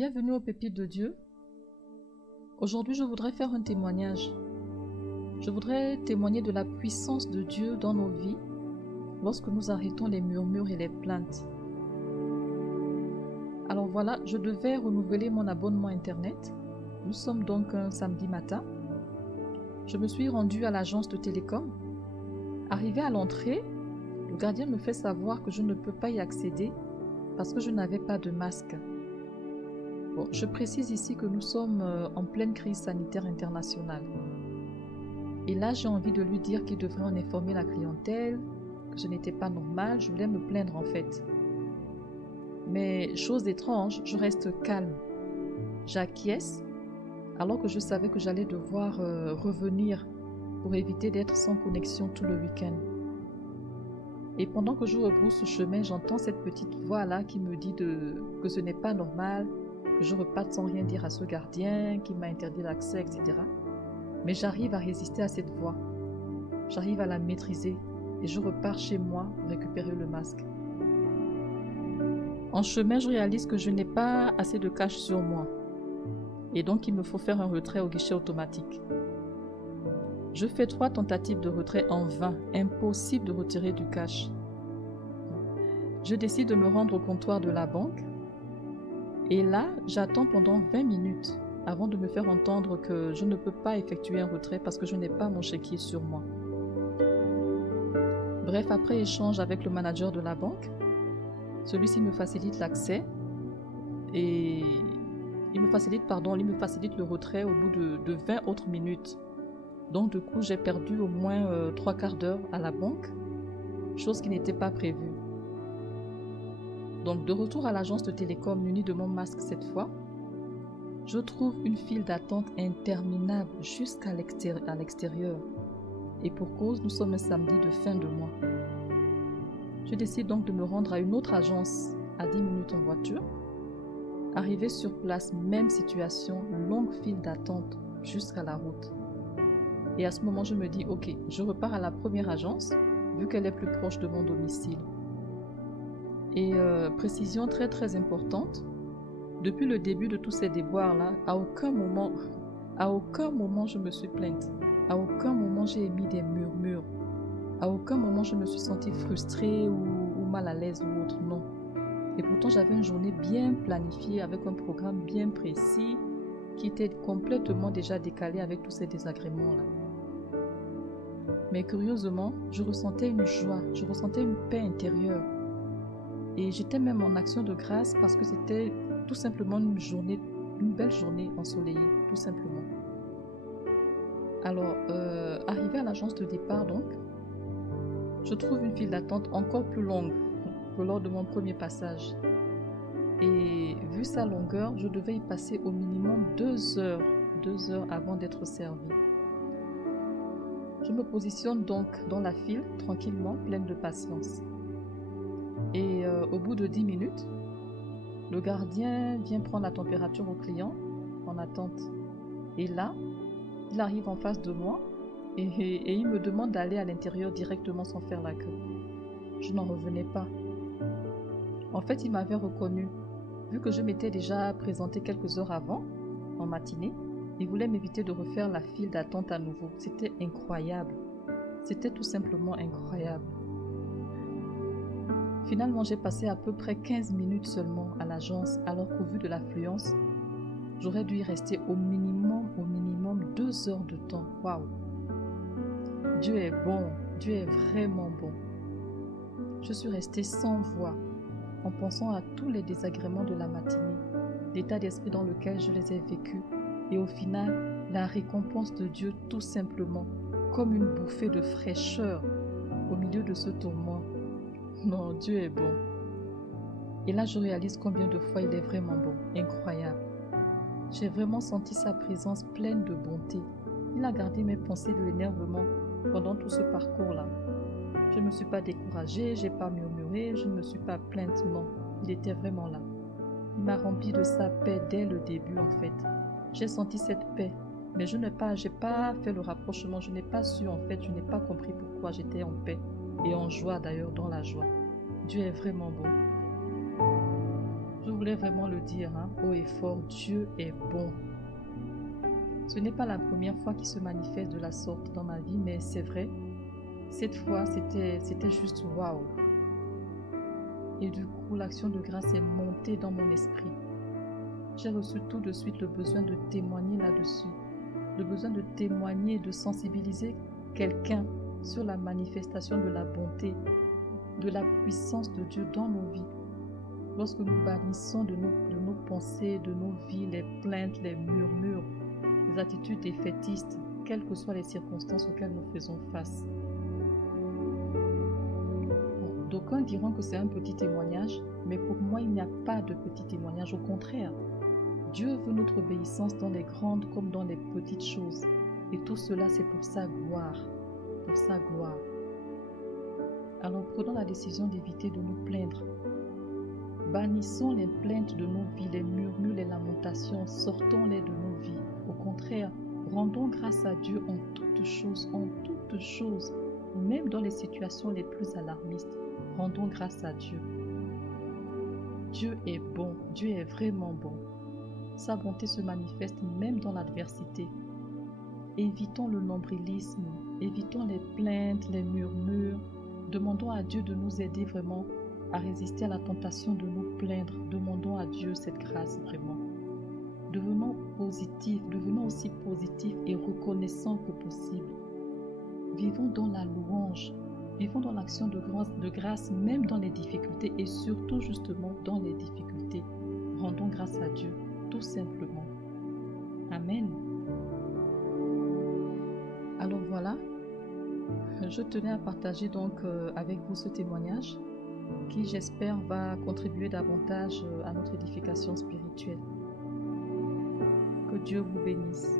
Bienvenue aux Pépites de Dieu. Aujourd'hui, je voudrais faire un témoignage. Je voudrais témoigner de la puissance de Dieu dans nos vies lorsque nous arrêtons les murmures et les plaintes. Alors voilà, je devais renouveler mon abonnement Internet. Nous sommes donc un samedi matin. Je me suis rendue à l'agence de télécom. Arrivée à l'entrée, le gardien me fait savoir que je ne peux pas y accéder parce que je n'avais pas de masque. Bon, je précise ici que nous sommes en pleine crise sanitaire internationale. Et là, j'ai envie de lui dire qu'il devrait en informer la clientèle, que ce n'était pas normal, je voulais me plaindre en fait. Mais chose étrange, je reste calme. J'acquiesce, alors que je savais que j'allais devoir revenir pour éviter d'être sans connexion tout le week-end. Et pendant que je rebrousse chemin, j'entends cette petite voix-là qui me dit que ce n'est pas normal, que je reparte sans rien dire à ce gardien qui m'a interdit l'accès, etc. Mais j'arrive à résister à cette voix. J'arrive à la maîtriser et je repars chez moi pour récupérer le masque. En chemin, je réalise que je n'ai pas assez de cash sur moi. Et donc, il me faut faire un retrait au guichet automatique. Je fais 3 tentatives de retrait en vain. Impossible de retirer du cash. Je décide de me rendre au comptoir de la banque. Et là, j'attends pendant 20 minutes avant de me faire entendre que je ne peux pas effectuer un retrait parce que je n'ai pas mon chéquier sur moi. Bref, après échange avec le manager de la banque, celui-ci me facilite l'accès et il me facilite le retrait au bout de 20 autres minutes. Donc du coup, j'ai perdu au moins 3 quarts d'heure à la banque, chose qui n'était pas prévue. Donc de retour à l'agence de télécom munie de mon masque cette fois, je trouve une file d'attente interminable jusqu'à l'extérieur. Et pour cause, nous sommes un samedi de fin de mois. Je décide donc de me rendre à une autre agence à 10 minutes en voiture. Arrivé sur place, même situation, longue file d'attente jusqu'à la route. Et à ce moment, je me dis, ok, je repars à la première agence, vu qu'elle est plus proche de mon domicile. Et précision très très importante, depuis le début de tous ces déboires-là, à aucun moment je me suis plainte. À aucun moment j'ai émis des murmures. À aucun moment je me suis sentie frustrée ou mal à l'aise ou autre, non. Et pourtant j'avais une journée bien planifiée avec un programme bien précis qui était complètement déjà décalé avec tous ces désagréments-là. Mais curieusement, je ressentais une joie, je ressentais une paix intérieure. Et j'étais même en action de grâce parce que c'était tout simplement une belle journée ensoleillée, tout simplement. Alors, arrivé à l'agence de départ donc, je trouve une file d'attente encore plus longue que lors de mon premier passage. Et vu sa longueur, je devais y passer au minimum 2 heures avant d'être servi. Je me positionne donc dans la file, tranquillement, pleine de patience. Et au bout de 10 minutes, le gardien vient prendre la température au client en attente. Et là, il arrive en face de moi et il me demande d'aller à l'intérieur directement sans faire la queue. Je n'en revenais pas. En fait, il m'avait reconnu. Vu que je m'étais déjà présenté quelques heures avant, en matinée, il voulait m'éviter de refaire la file d'attente à nouveau. C'était incroyable. C'était tout simplement incroyable. Finalement, j'ai passé à peu près 15 minutes seulement à l'agence, alors qu'au vu de l'affluence, j'aurais dû y rester au minimum 2 heures de temps. Waouh! Dieu est bon, Dieu est vraiment bon. Je suis restée sans voix, en pensant à tous les désagréments de la matinée, l'état d'esprit dans lequel je les ai vécus, et au final, la récompense de Dieu tout simplement, comme une bouffée de fraîcheur au milieu de ce tourment. Non, Dieu est bon. Et là, je réalise combien de fois il est vraiment bon, incroyable. J'ai vraiment senti sa présence pleine de bonté. Il a gardé mes pensées de l'énervement pendant tout ce parcours-là. Je ne me suis pas découragée, je n'ai pas murmuré, je ne me suis pas plainte, non. Il était vraiment là. Il m'a rempli de sa paix dès le début, en fait. J'ai senti cette paix, mais je n'ai pas fait le rapprochement, je n'ai pas su, en fait, je n'ai pas compris pourquoi j'étais en paix. Et en joie d'ailleurs, dans la joie. Dieu est vraiment bon. Je voulais vraiment le dire, haut et fort, Dieu est bon. Ce n'est pas la première fois qu'il se manifeste de la sorte dans ma vie, mais c'est vrai, cette fois, c'était juste waouh. Et du coup, l'action de grâce est montée dans mon esprit. J'ai reçu tout de suite le besoin de témoigner là-dessus, le besoin de témoigner, de sensibiliser quelqu'un sur la manifestation de la bonté, de la puissance de Dieu dans nos vies. Lorsque nous bannissons de nos pensées, de nos vies, les plaintes, les murmures, les attitudes défaitistes, quelles que soient les circonstances auxquelles nous faisons face. Bon, d'aucuns diront que c'est un petit témoignage, mais pour moi, il n'y a pas de petit témoignage. Au contraire, Dieu veut notre obéissance dans les grandes comme dans les petites choses. Et tout cela, c'est pour sa gloire. Pour sa gloire. Alors prenons la décision d'éviter de nous plaindre. Bannissons les plaintes de nos vies, les murmures, les lamentations, sortons-les de nos vies. Au contraire, rendons grâce à Dieu en toutes choses, même dans les situations les plus alarmistes. Rendons grâce à Dieu. Dieu est bon, Dieu est vraiment bon. Sa bonté se manifeste même dans l'adversité. Évitons le nombrilisme, évitons les plaintes, les murmures. Demandons à Dieu de nous aider vraiment à résister à la tentation de nous plaindre. Demandons à Dieu cette grâce vraiment. Devenons positifs, devenons aussi positifs et reconnaissants que possible. Vivons dans la louange, vivons dans l'action de grâce même dans les difficultés et surtout justement dans les difficultés. Rendons grâce à Dieu, tout simplement. Amen. Alors voilà, je tenais à partager donc avec vous ce témoignage qui, j'espère, va contribuer davantage à notre édification spirituelle. Que Dieu vous bénisse.